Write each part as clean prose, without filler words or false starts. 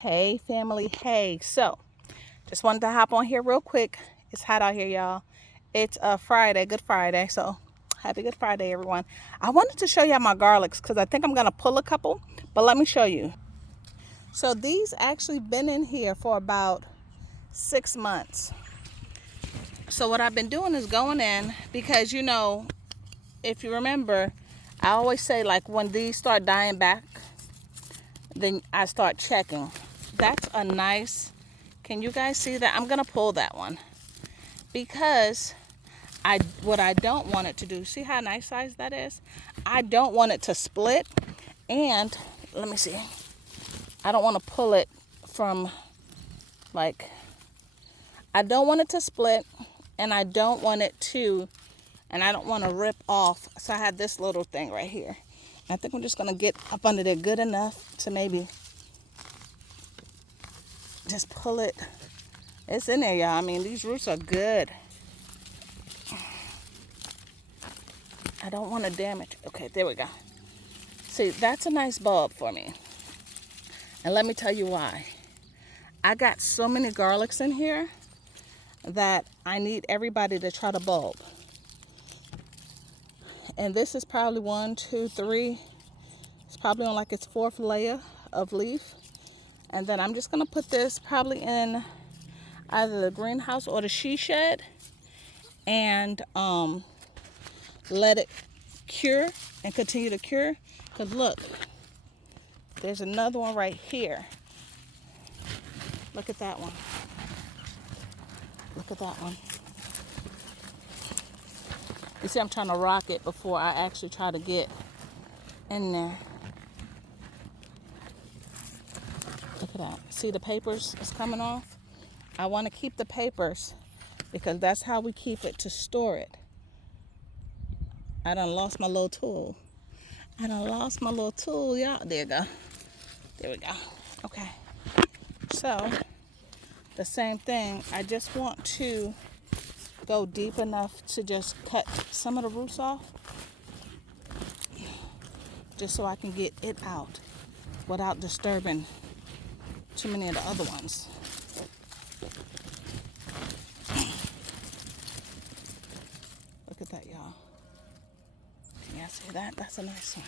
Hey family, hey. So, just wanted to hop on here real quick. It's hot out here, y'all. It's a Friday, Good Friday. So, happy Good Friday, everyone. I wanted to show y'all my garlics because I think I'm going to pull a couple, but let me show you. So, these actually been in here for about 6 months. So, what I've been doing is going in because, if you remember, I always say like when these start dying back, then I start checking. That's a nice, can you guys see that? I'm gonna pull that one because what I don't want it to do, see how nice size that is? I don't want it to split, and let me see, I don't want to pull it from, like, I don't want it to split, and I don't want it to, and I don't want to rip off. So I had this little thing right here. I think I'm just gonna get up under there good enough to maybe just pull it. It's in there, y'all. I mean, these roots are good. I don't want to damage. Okay, there we go. See, that's a nice bulb for me. And let me tell you why. I got so many garlics in here that I need everybody to try to bulb. And this is probably 1, 2, 3. It's probably on like its fourth layer of leaf. And then I'm just going to put this probably in either the greenhouse or the she shed and let it cure and continue to cure. Because look, there's another one right here. Look at that one. Look at that one. You see, I'm trying to rock it before I actually try to get in there. Look at that. See, the papers is coming off? I want to keep the papers because that's how we keep it to store it. I done lost my little tool. Y'all. There you go. There we go. Okay. So, the same thing. I just want to go deep enough to just cut some of the roots off. Just so I can get it out without disturbing too many of the other ones. Look at that, y'all. Can y'all see that? That's a nice one.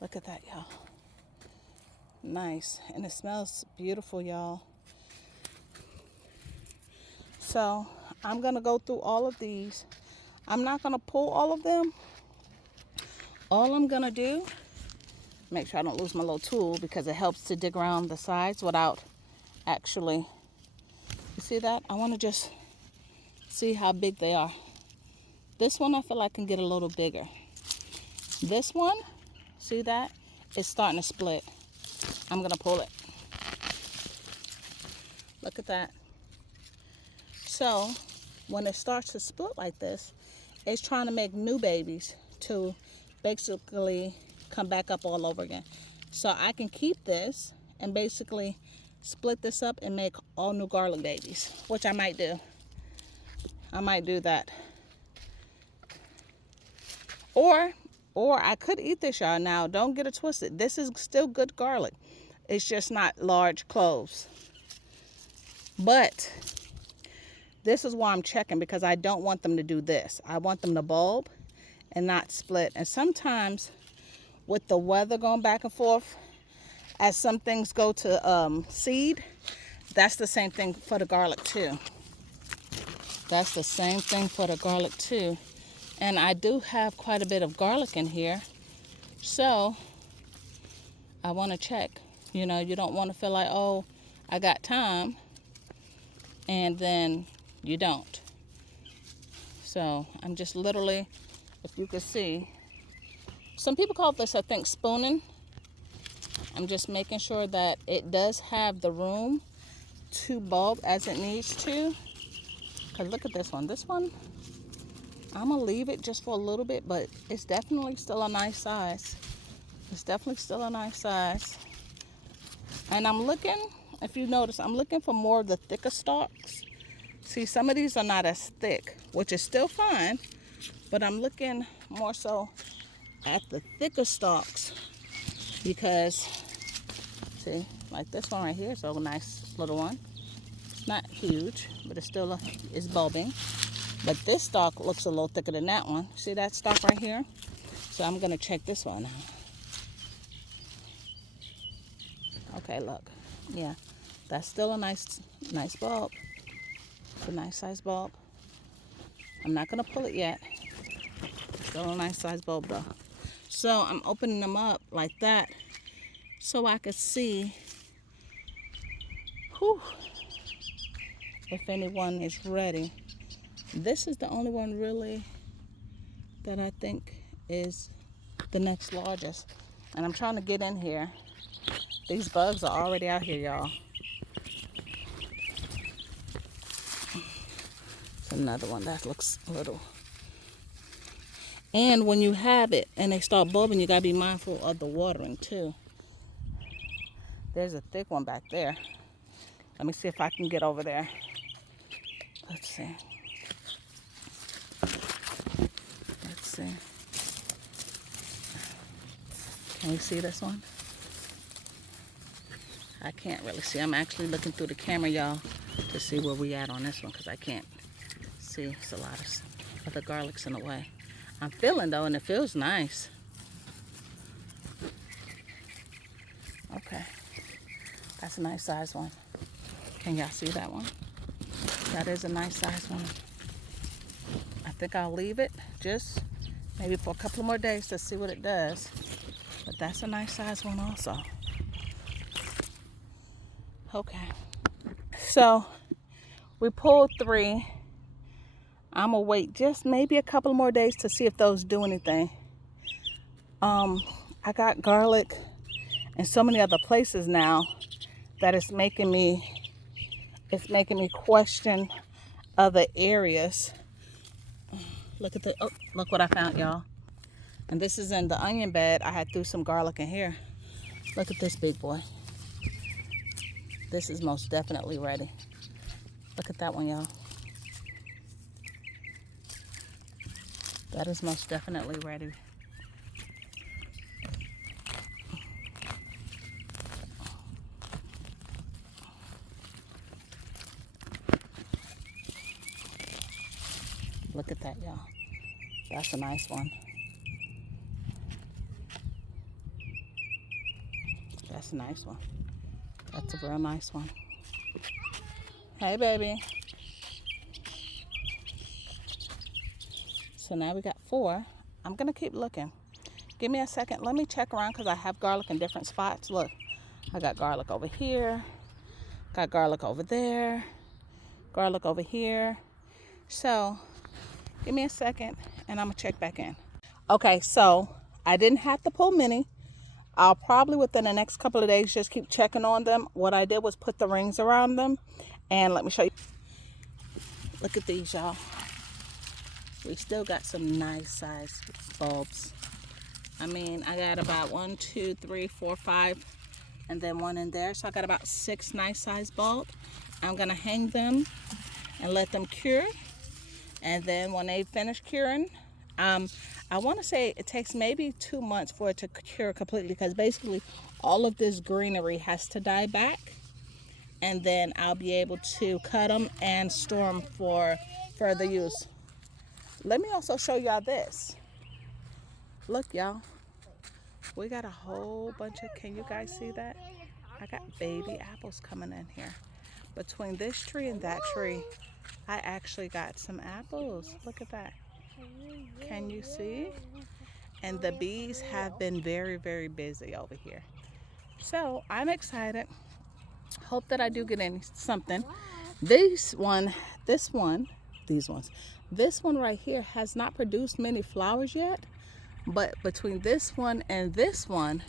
Look at that, y'all. Nice. And it smells beautiful, y'all. So I'm going to go through all of these. I'm not going to pull all of them. All I'm going to do, make sure I don't lose my little tool because it helps to dig around the sides without actually, you see that? I want to just see how big they are. This one I feel like can get a little bigger. This one, see that? It's starting to split. I'm going to pull it. Look at that. So when it starts to split like this, it's trying to make new babies to basically come back up all over again. So I can keep this and basically split this up and make all new garlic babies, which I might do. I might do that. Or I could eat this, y'all. Now, don't get it twisted. This is still good garlic. It's just not large cloves. But this is why I'm checking, because I don't want them to do this. I want them to bulb and not split. And sometimes with the weather going back and forth, as some things go to seed, that's the same thing for the garlic too. That's the same thing for the garlic too. And I do have quite a bit of garlic in here. So I want to check. You know, you don't want to feel like, oh, I got time, and then you don't. So I'm just literally, if you can see, some people call this, I think, spooning. I'm just making sure that it does have the room to bulb as it needs to. Because look at this one. This one, I'm going to leave it just for a little bit, but it's definitely still a nice size. It's definitely still a nice size. And I'm looking, if you notice, I'm looking for more of the thicker stalks. See, some of these are not as thick, which is still fine, but I'm looking more so at the thicker stalks because See, like this one right here is a nice little one. It's not huge, but it's still is bulbing. But this stalk looks a little thicker than that one. See that stalk right here? So I'm gonna check this one out. Okay, look. Yeah, that's still a nice bulb. It's a nice size bulb. I'm not gonna pull it yet. Still a nice size bulb though. So I'm opening them up like that so I could see if anyone is ready. This is the only one really that I think is the next largest. And I'm trying to get in here. These bugs are already out here, y'all. It's another one that looks a little. And when you have it and they start bulbing, you gotta be mindful of the watering too. There's a thick one back there. Let me see if I can get over there. Let's see. Let's see. Can you see this one? I can't really see. I'm actually looking through the camera, y'all, to see where we at on this one because I can't see. It's a lot of the garlics in the way. I'm feeling though, and it feels nice. Okay. That's a nice size one. Can y'all see that one? That is a nice size one. I think I'll leave it just maybe for a couple more days to see what it does. But that's a nice size one also. Okay. So we pulled 3. I'm gonna wait just maybe a couple more days to see if those do anything. I got garlic in so many other places now that it's making me question other areas. Look what I found, y'all. And this is in the onion bed. I had threw some garlic in here. Look at this big boy. This is most definitely ready. Look at that one, y'all. That is most definitely ready. Look at that, y'all. That's a nice one. That's a nice one. That's a real nice one. Hey, baby. So now we got 4. I'm gonna keep looking. Give me a second. Let me check around because I have garlic in different spots. Look, I got garlic over here. Got garlic over there. Garlic over here. So give me a second and I'm gonna check back in. Okay, so I didn't have to pull many. I'll probably within the next couple of days just keep checking on them. What I did was put the rings around them. And let me show you. Look at these, y'all. We still got some nice size bulbs. I mean, I got about 1, 2, 3, 4, 5, and then 1 in there. So I got about 6 nice size bulbs. I'm gonna hang them and let them cure. And then when they finish curing, I want to say it takes maybe 2 months for it to cure completely because basically all of this greenery has to die back. And then I'll be able to cut them and store them for further use. Let me also show y'all this. Look, y'all. We got a whole bunch of, can you guys see that? I got baby apples coming in here. Between this tree and that tree, I actually got some apples. Look at that. Can you see? And the bees have been very, very busy over here. So I'm excited. Hope that I do get something. This one right here has not produced many flowers yet. But between this one and this one,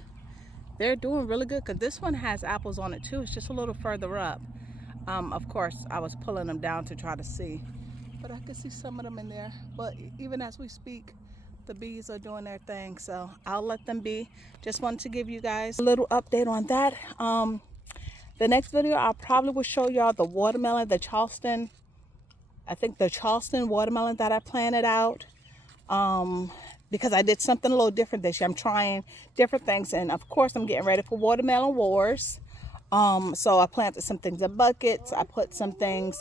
they're doing really good because this one has apples on it too. It's just a little further up. Of course, I was pulling them down to try to see. But I can see some of them in there. But even as we speak, the bees are doing their thing. So I'll let them be. Just wanted to give you guys a little update on that. The next video, I probably will show y'all the watermelon, the Charleston. I think the Charleston watermelon that I planted out. Because I did something a little different this year. I'm trying different things. And of course, I'm getting ready for Watermelon Wars. So I planted some things in buckets. I put some things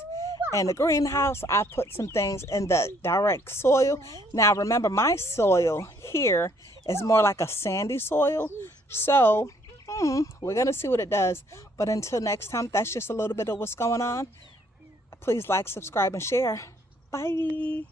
in the greenhouse. I put some things in the direct soil. Now remember, my soil here is more like a sandy soil. So we're going to see what it does. But until next time, that's just a little bit of what's going on. Please like, subscribe, and share. Bye.